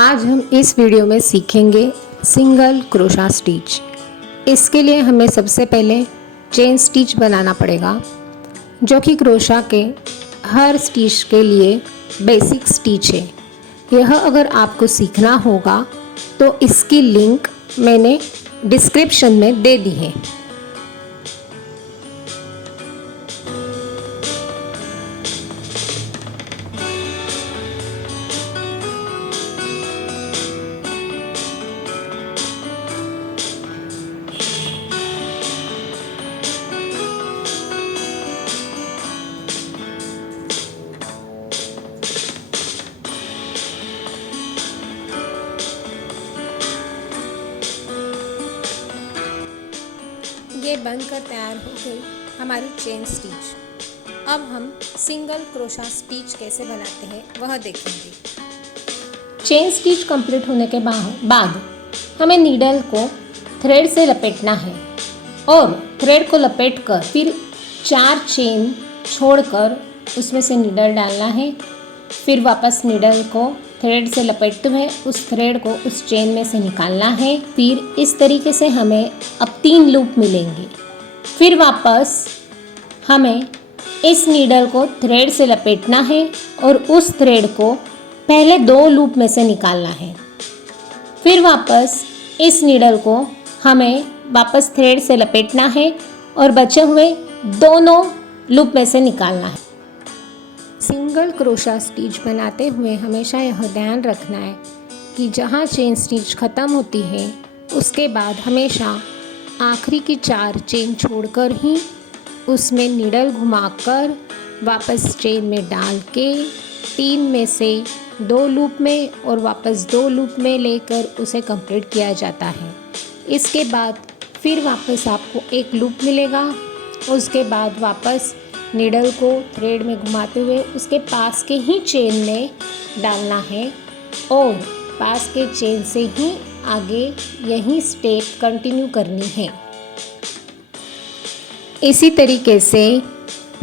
आज हम इस वीडियो में सीखेंगे सिंगल क्रोशा स्टिच। इसके लिए हमें सबसे पहले चेन स्टिच बनाना पड़ेगा, जो कि क्रोशा के हर स्टिच के लिए बेसिक स्टिच है। यह अगर आपको सीखना होगा तो इसकी लिंक मैंने डिस्क्रिप्शन में दे दी है। ये बनकर तैयार हो गई हमारी चेन स्टिच। अब हम सिंगल क्रोशा स्टिच कैसे बनाते हैं वह देखेंगे। चेन स्टिच कंप्लीट होने के बाद हमें नीडल को थ्रेड से लपेटना है और थ्रेड को लपेटकर फिर 4 चेन छोड़कर उसमें से नीडल डालना है। फिर वापस नीडल को थ्रेड से लपेटते हुए उस थ्रेड को उस चेन में से निकालना है। फिर इस तरीके से हमें अब 3 लूप मिलेंगे। फिर वापस हमें इस नीडल को थ्रेड से लपेटना है और उस थ्रेड को पहले 2 लूप में से निकालना है। फिर वापस इस नीडल को हमें वापस थ्रेड से लपेटना है और बचे हुए दोनों लूप में से निकालना है। सिंगल क्रोशा स्टिच बनाते हुए हमेशा यह ध्यान रखना है कि जहाँ चेन स्टिच ख़त्म होती है उसके बाद हमेशा आखिरी की 4 चेन छोड़कर ही उसमें नीडल घुमाकर वापस चेन में डाल के 3 में से 2 लूप में और वापस 2 लूप में लेकर उसे कंप्लीट किया जाता है। इसके बाद फिर वापस आपको 1 लूप मिलेगा। उसके बाद वापस नीडल को थ्रेड में घुमाते हुए उसके पास के ही चेन में डालना है और पास के चेन से ही आगे यही स्टेप कंटिन्यू करनी है। इसी तरीके से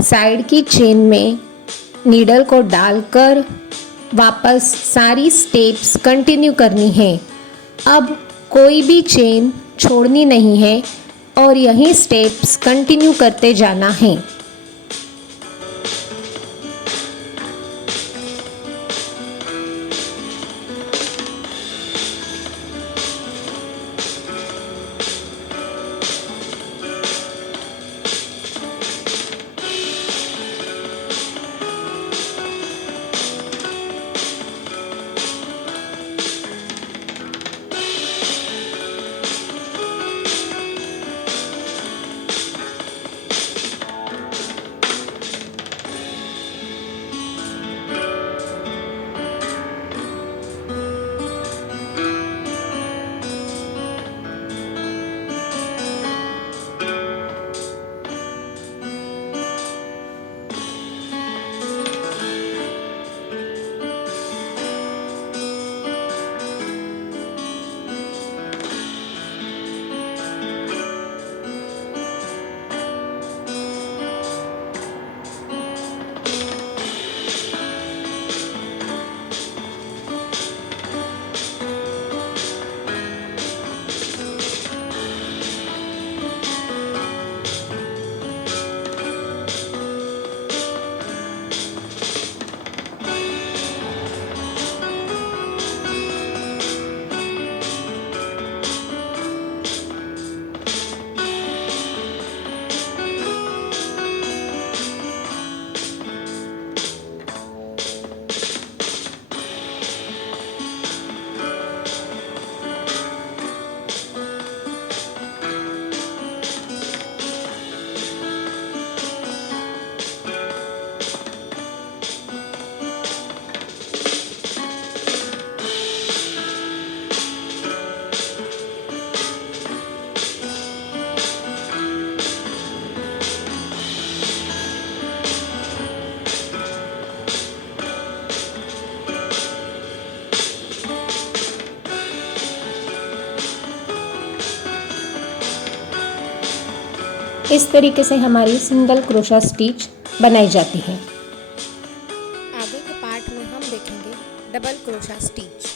साइड की चेन में नीडल को डालकर वापस सारी स्टेप्स कंटिन्यू करनी है। अब कोई भी चेन छोड़नी नहीं है और यही स्टेप्स कंटिन्यू करते जाना है। इस तरीके से हमारी सिंगल क्रोशा स्टिच बनाई जाती है। आगे के पार्ट में हम देखेंगे डबल क्रोशा स्टिच।